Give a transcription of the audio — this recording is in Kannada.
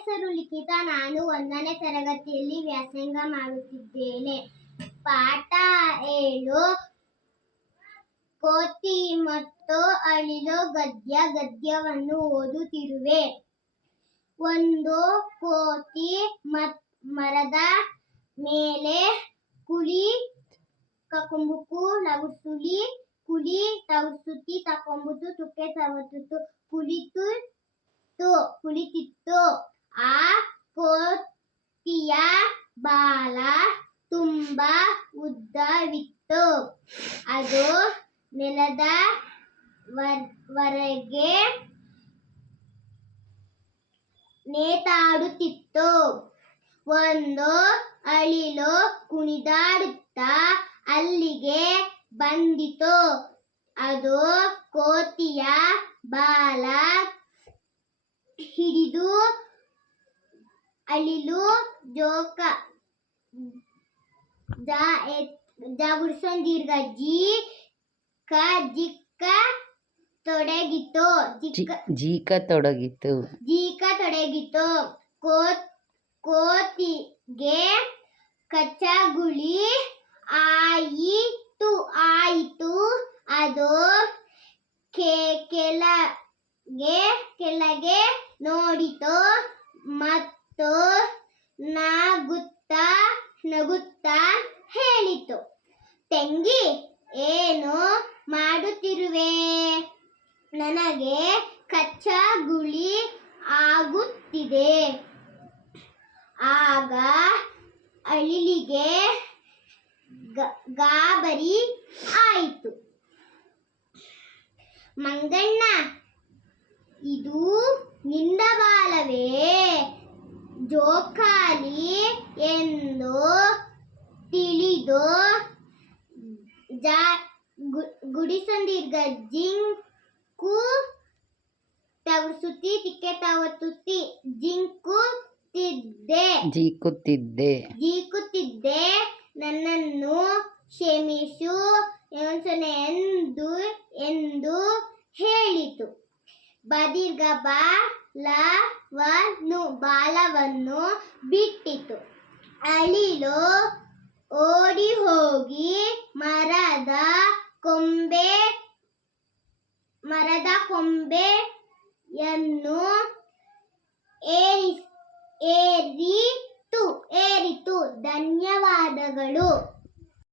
ಹೆಸರು ಲಿಖಿತ ನಾನು ಒಂದನೇ ತರಗತಿಯಲ್ಲಿ ವ್ಯಾಸಂಗ ಮಾಡುತ್ತಿದ್ದೇನೆ. ಪಾಠ ಏಳು, ಕೋತಿ ಮತ್ತು ಅಳಿಲು ಗದ್ಯ, ಗದ್ಯವನ್ನು ಓದುತ್ತಿರುವೆ. ಒಂದು, ಕೋತಿ ಮತ್, ಮರದ ಮೇಲೆ ಕುಳಿ ಕಕೊಂಬುಕು ಲಗುಸುಲಿ ಕುಳಿ ತಗುಸುತಿ ತಕೊಂಬುತು ತುಕ್ಕೆ ತವತುತು ಕುಳಿತು ಕುಳಿತಿತ್ತು. ಆ ಕೋತಿಯ ಬಾಲ ತುಂಬಾ ಉದ್ದವಿತ್ತು. ಅದು ನೆಲದ ವರ್- ವರೆಗೆ ನೇತಾಡುತ್ತಿತ್ತು. ಒಂದು ಅಳಿಲು ಕುಣಿದಾಡುತ್ತಾ ಅಲ್ಲಿಗೆ ಬಂದಿತು. ಅದು ಕೋತಿಯ ಬಾಲ ಹಿಡಿದು ಅಳಿಲು ಜೋಕ ಜ ಗುಡ್ಸೊಂದ್ ದೀರ್ಘ ಜಿ ಕ ಜಿಕ್ಕ ತೊಡಗಿತು. ಜಿಕ್ಕ ಜೀಕ ತೊಡಗಿತು. ಜೀಕ ತೊಡಗಿತು. ಕೋ ಕೋತಿಗೆ ಕಚ್ಚಗುಳಿ ಆಯಿತು ಆಯಿತು. ಅದು ಕೆ ಕೆಳಗೆ ಕೆಳಗೆ ನೋಡಿತು. ಮತ್ತು ನಗುತ್ತಾ ನಗುತ್ತಾ ಹೇಳಿತು. ತಂಗಿ, ಏನು ಮಾಡುತ್ತಿರುವೆ? ನನಗೆ ಕಚ್ಚಾ ಗುಳಿ ಆಗುತ್ತಿದೆ. ಆಗ ಅಳಿಲಿಗೆ ಗಾಬರಿ ಆಯಿತು. ಮಂಗಣ್ಣ, ಇದು ನಿಂದ ಬಾಲವೇ? ಜೋಕಾಲಿ ಎಂದು ತಿಳಿದು ಜಾ ಗುಡಿಸಂದೀರ್ಘ ಜಿಂಕು ತವಸುತ್ತಿ ತಿಕ್ಕೆ ತವತುತ್ತಿ ಜಿಂಕುತ್ತಿದ್ದೆ. ಜೀಕುತ್ತಿದ್ದೆ. ಜೀಕುತ್ತಿದ್ದೆ. ನನ್ನನ್ನು ಕ್ಷಮಿಸು ಯೋಚನೆ ಎಂದು ಎಂದು ಹೇಳಿತು. ಬದಿರ್ಗ ಬಾಲವನ್ನು ಬಾಲವನ್ನು ಬಿಟ್ಟಿತು. ಅಳಿಲು ಓಡಿ ಹೋಗಿ ಮರದ ಕೊಂಬೆ ಮರದ ಕೊಂಬೆಯನ್ನು ಏರಿ ಏರಿತು ಏರಿತು. ಧನ್ಯವಾದಗಳು.